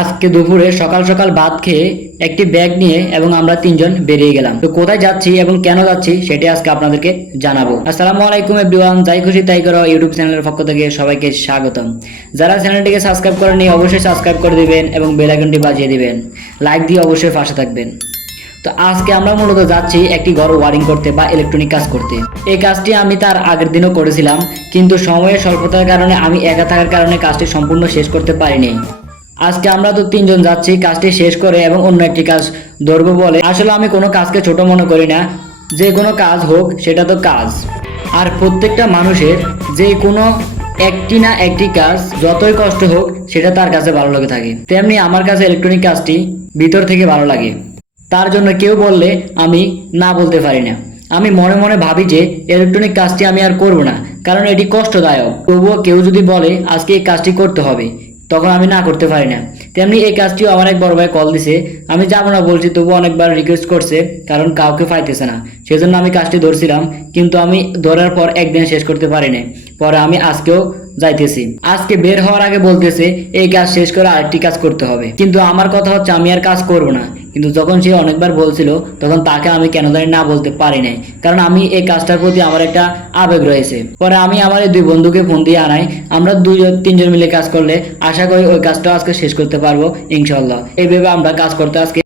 আজকে দুপুরে সকাল সকাল ভাত খেয়ে একটি ব্যাগ নিয়ে এবং আমরা তিনজন বেরিয়ে গেলাম। তো কোথায় যাচ্ছি এবং কেন যাচ্ছি সেটি আজকে আপনাদেরকে জানাবো। আসসালামু আলাইকুম এভরিওয়ান, যাই খুশি তাই করো ইউটিউব চ্যানেলের পক্ষ থেকে সবাইকে স্বাগতম। যারা চ্যানেলটিকে সাবস্ক্রাইব করেননি অবশ্যই সাবস্ক্রাইব করে দিবেন এবং বেল আইকনটি বাজিয়ে দিবেন, লাইক দিয়ে অবশ্যই পাশে থাকবেন। তো আজকে আমরা মূলত যাচ্ছি একটি ঘর ওয়ারিং করতে বা ইলেকট্রনিক কাজ করতে। এই কাজটি আমি তার আগের দিনও করেছিলাম, কিন্তু সময়ের স্বল্পতার কারণে আমি একা থাকার কারণে কাজটি সম্পূর্ণ শেষ করতে পারিনি। আজকে আমরা তো তিনজন যাচ্ছি কাজটি শেষ করে এবং অন্য একটি কাজ ধরবো বলে। আসলে আমি কোনো কাজকে ছোট মনে করি না, যে কোনো কাজ হোক সেটা তো কাজ। আর প্রত্যেকটা মানুষের যে কোনো একটি না একটি কাজ যতই কষ্ট হোক সেটা তার কাছে ভালো লাগে থাকে, তেমনি আমার কাছে ইলেকট্রনিক কাজটি ভিতর থেকে ভালো লাগে। তার জন্য কেউ বললে আমি না বলতে পারি না। আমি মনে মনে ভাবি যে ইলেকট্রনিক কাজটি আমি আর করব না, কারণ এটি কষ্টদায়ক। তবুও কেউ যদি বলে আজকে এই কাজটি করতে হবে, তখন আমি না করতে পারি না। তেমনি এই কাজটিও আমার এক বড় ভাই কল দিছে, আমি যাবো না বলছি, তবু অনেকবার রিকোয়েস্ট করছে, কারণ কাউকে পাইতেছে না। সেজন্য আমি কাজটি ধরছিলাম, কিন্তু আমি ধরার পর একদিন শেষ করতে পারিনি। পরে আমি আজকেও যাইতেছি। আজকে বের হওয়ার আগে বলতেছে এই কাজ শেষ করে আরেকটি কাজ করতে হবে, কিন্তু আমার কথা হচ্ছে আমি আর কাজ করব না। কিন্তু যখন সে অনেকবার বলছিল তখন তাকে আমি কেন জানি না বলতে পারি নাই, কারণ আমি এই কাজটার প্রতি আমার একটা আবেগ রয়েছে। পরে আমি আমার এই দুই বন্ধুকে ফোন দিয়ে আনাই, আমরা তিনজন মিলে কাজ করলে আশা করি ওই কাজটা আজকে শেষ করতে পারবো ইনশাল্লাহ। এইভাবে আমরা কাজ করতে আজকে